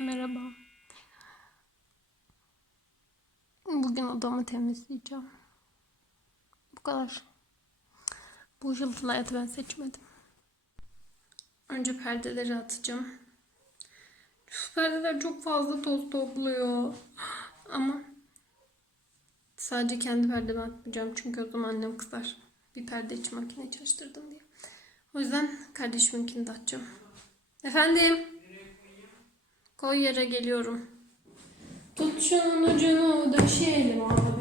Merhaba. Bugün odamı temizleyeceğim. Bu kadar. Bu ışıltılı hayatı ben seçmedim. Önce perdeleri atacağım. Şu perdeler çok fazla toz topluyor. Ama sadece kendi perdemi atmayacağım. Çünkü o zaman annem kızar. Bir perde için makine çalıştırdım diye. O yüzden kardeşiminkini de atacağım. Efendim? Koy yere geliyorum. Tut şunun ucunu döşeyelim abi.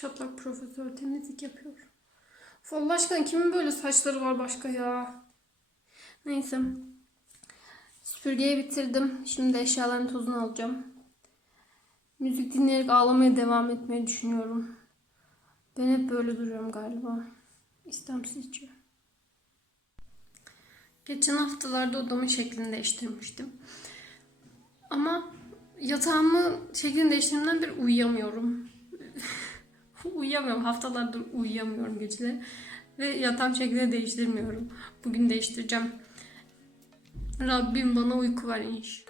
Çatlak profesör temizlik yapıyor. Of Allah aşkına kimin böyle saçları var başka ya? Neyse. Süpürgeyi bitirdim. Şimdi eşyaların tozunu alacağım. Müzik dinleyerek ağlamaya devam etmeyi düşünüyorum. Ben hep böyle duruyorum galiba. İstemsizce. Geçen haftalarda odamın şeklini değiştirmiştim. Ama yatağımı şeklini değiştirdiğimden beri uyuyamıyorum. uyuyamıyorum. Haftalardır uyuyamıyorum geceleri. Ve yatağım şeklini değiştirmiyorum. Bugün değiştireceğim. Rabbim bana uyku ver inş.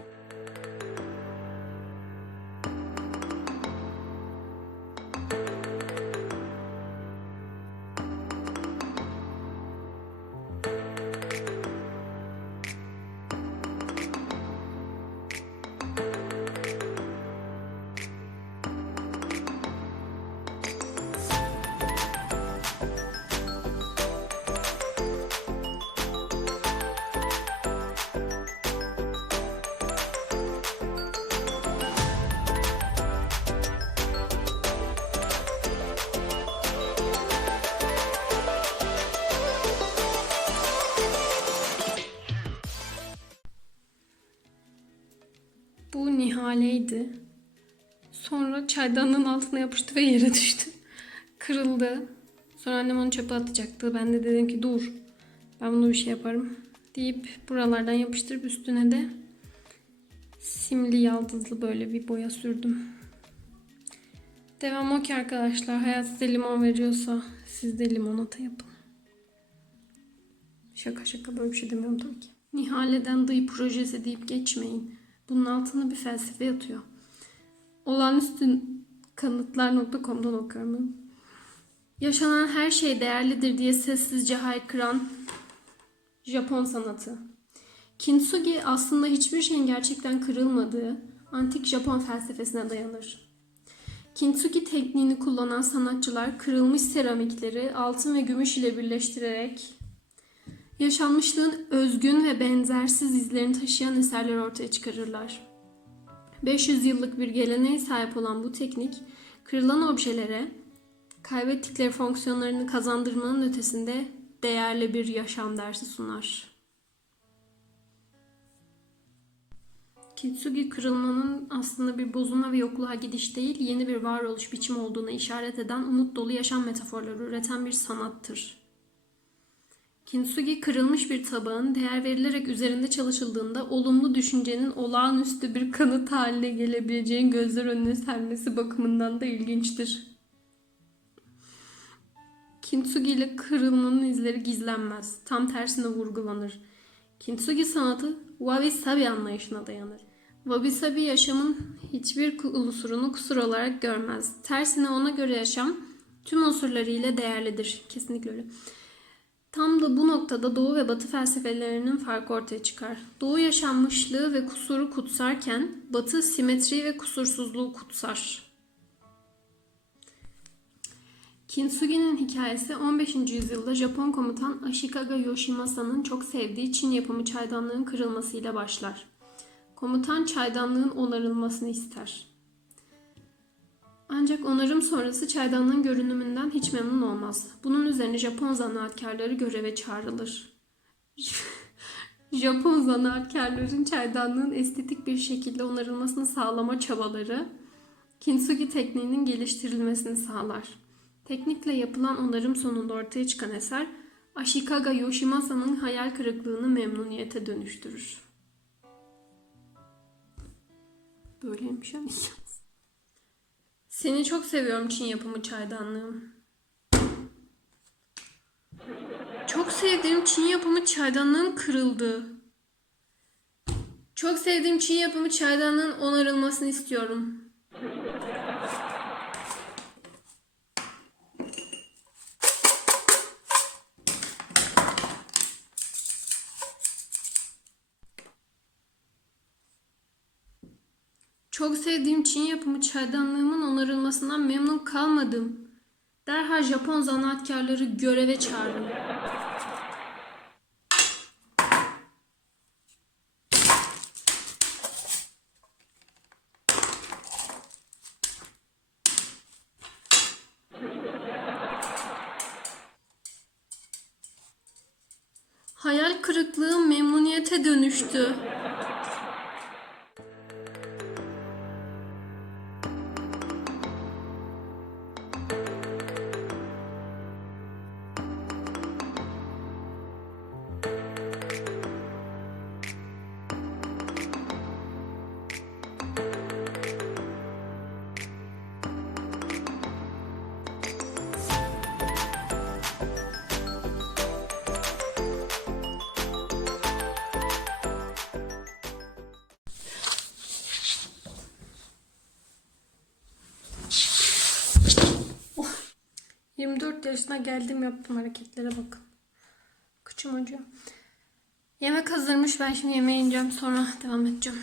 Çaydanlığın altına yapıştı ve yere düştü. Kırıldı. Sonra annem onu çöpe atacaktı. Ben de dedim ki dur. Ben bunu bir şey yaparım. Deyip buralardan yapıştırıp üstüne de simli yaldızlı böyle bir boya sürdüm. Devam o ki arkadaşlar. Hayat size limon veriyorsa siz de limonata yapın. Şaka şaka böyle bir şey demiyorum tabii ki. Nihale'den dıy projesi deyip geçmeyin. Bunun altında bir felsefe yatıyor. Olağanüstü kanıtlar.com'dan okuyorum. Yaşanan her şey değerlidir diye sessizce haykıran Japon sanatı. Kintsugi aslında hiçbir şeyin gerçekten kırılmadığı antik Japon felsefesine dayanır. Kintsugi tekniğini kullanan sanatçılar kırılmış seramikleri altın ve gümüş ile birleştirerek yaşanmışlığın özgün ve benzersiz izlerini taşıyan eserler ortaya çıkarırlar. 500 yıllık bir geleneğe sahip olan bu teknik, kırılan objelere kaybettikleri fonksiyonlarını kazandırmanın ötesinde değerli bir yaşam dersi sunar. Kintsugi kırılmanın aslında bir bozulma ve yokluğa gidiş değil, yeni bir varoluş biçimi olduğuna işaret eden umut dolu yaşam metaforları üreten bir sanattır. Kintsugi kırılmış bir tabağın değer verilerek üzerinde çalışıldığında olumlu düşüncenin olağanüstü bir kanıt haline gelebileceğin gözler önüne sermesi bakımından da ilginçtir. Kintsugi ile kırılmanın izleri gizlenmez. Tam tersine vurgulanır. Kintsugi sanatı wabi sabi anlayışına dayanır. Wabi sabi yaşamın hiçbir unsurunu kusur olarak görmez. Tersine ona göre yaşam tüm unsurlarıyla değerlidir. Kesinlikle öyle. Tam da bu noktada Doğu ve Batı felsefelerinin farkı ortaya çıkar. Doğu yaşanmışlığı ve kusuru kutsarken Batı simetri ve kusursuzluğu kutsar. Kintsugi'nin hikayesi 15. yüzyılda Japon komutan Ashikaga Yoshimasa'nın çok sevdiği Çin yapımı çaydanlığın kırılmasıyla başlar. Komutan çaydanlığın onarılmasını ister. Ancak onarım sonrası çaydanlığın görünümünden hiç memnun olmaz. Bunun üzerine Japon zanaatkarları göreve çağrılır. Japon zanaatkarların çaydanlığın estetik bir şekilde onarılmasını sağlama çabaları kintsugi tekniğinin geliştirilmesini sağlar. Teknikle yapılan onarım sonunda ortaya çıkan eser Ashikaga Yoshimasa'nın hayal kırıklığını memnuniyete dönüştürür. Böyleymiş yani. Seni çok seviyorum Çin yapımı çaydanlığım. Çok sevdiğim Çin yapımı çaydanlığım kırıldı. Çok sevdiğim Çin yapımı çaydanlığın onarılmasını istiyorum. Çok sevdiğim Çin yapımı çaydanlığımın onarılmasından memnun kalmadım. Derhal Japon zanaatkarları göreve çağırın. Hayal kırıklığı memnuniyete dönüştü. 24 yaşına geldim yaptım hareketlere bakın. Kıçım acıyor. Yemek hazırmış. Ben şimdi yemeğe ineceğim. Sonra devam edeceğim.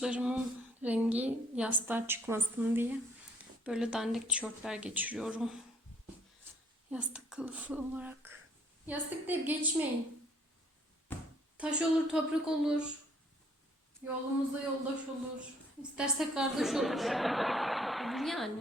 Saçlarımın rengi yastığa çıkmasın diye böyle dandik tişörtler geçiriyorum. Yastık kılıfı olarak. Yastık deyip geçmeyin. Taş olur, toprak olur. Yolumuzda yoldaş olur. İsterse kardeş olur. Yani.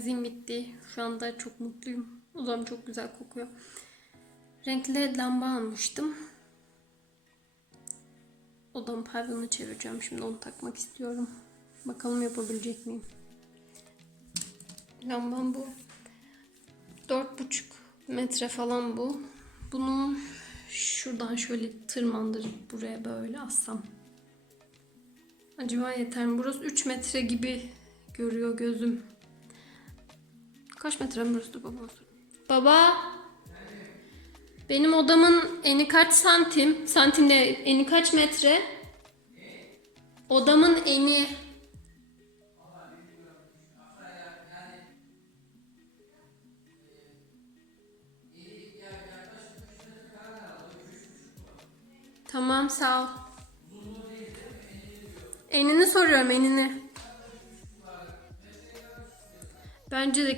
Temizliğim bitti. Şu anda çok mutluyum. Odam çok güzel kokuyor. Renkli lamba almıştım. Odamın pavyonunu çevireceğim. Şimdi onu takmak istiyorum. Bakalım yapabilecek miyim? Lambam bu. 4,5 metre falan bu. Bunu şuradan şöyle tırmandırıp buraya böyle assam. Acaba yeter mi? Burası 3 metre gibi görüyor gözüm. Kaç metre burası baba? Baba. Benim odamın eni kaç santim? Santimde eni kaç metre? Odamın eni.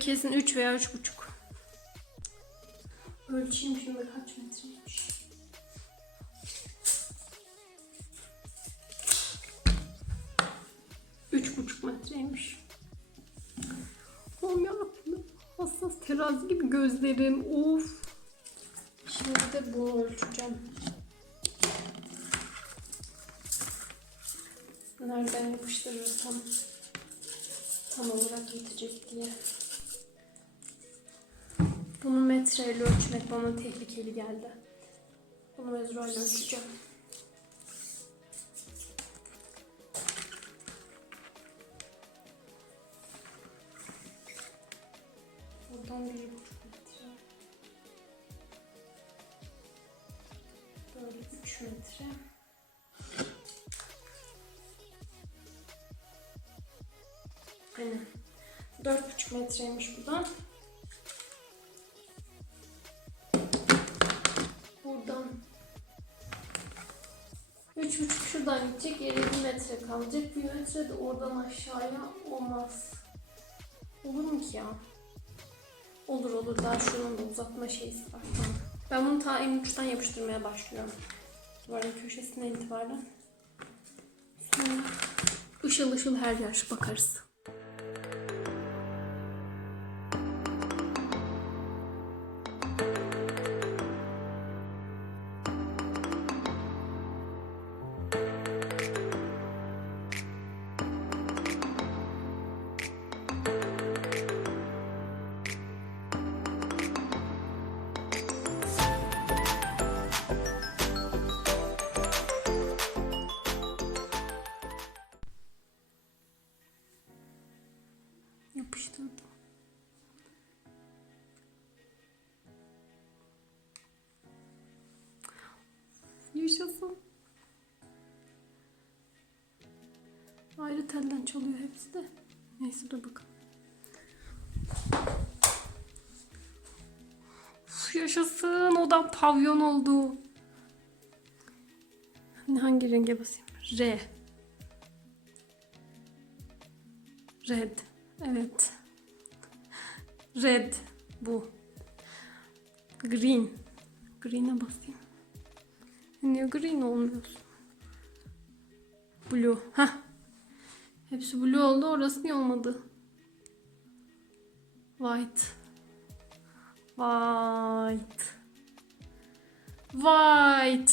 Kesin 3 veya 3,5. Ölçeyim şimdi kaç metreymiş. Üç buçuk metreymiş. Oğlum yarabbim. Hassas terazi gibi gözlerim. Of. Şimdi de bunu ölçeceğim. Nereden yapıştırırsam tam olarak yetecek diye. Bunu metreyle ölçmek bana tehlikeli geldi. Bunu mezrayla ölçeceğim. Buradan bir buçuk metre. Böyle üç metre. Aynen. Dört buçuk metreymiş buradan. Buradan. Üç buçuk şuradan gidecek. Yere bir metre kalacak. Bir metre de oradan aşağıya olmaz. Olur mu ki ya? Olur olur. Daha şunun da uzatma şeysi var. Ben bunu ta en uçtan yapıştırmaya başlıyorum. Duvarın köşesine itibaren. Sonra ışıl ışıl her yer bakarız. De. Neyse dur bakalım. Uf, yaşasın. Odam pavyon oldu. Hangi renge basayım? R. Red. Evet. Red. Bu. Green. Green'e basayım. Niye green olmuyorsun? Blue. Heh. Hepsi blue oldu. Orası niye olmadı? White. White. White.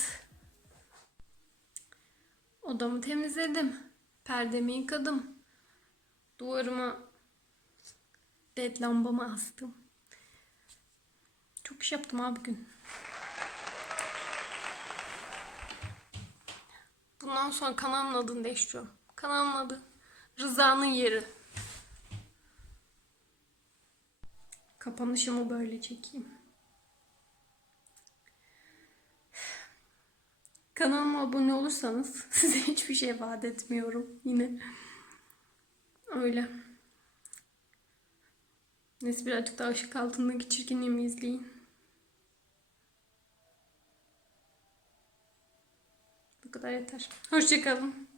Odamı temizledim. Perdemi yıkadım. Duvarıma led lambamı astım. Çok iş yaptım abi bugün. Bundan sonra kanalın adını değiştiriyorum. Kanalın adı Rıza'nın yeri. Kapanışımı böyle çekeyim. Kanalıma abone olursanız size hiçbir şey vaat etmiyorum yine. Öyle. Neyse birazcık daha ışık altındaki çirkinliğimi izleyin. Bu kadar yeter. Hoşçakalın.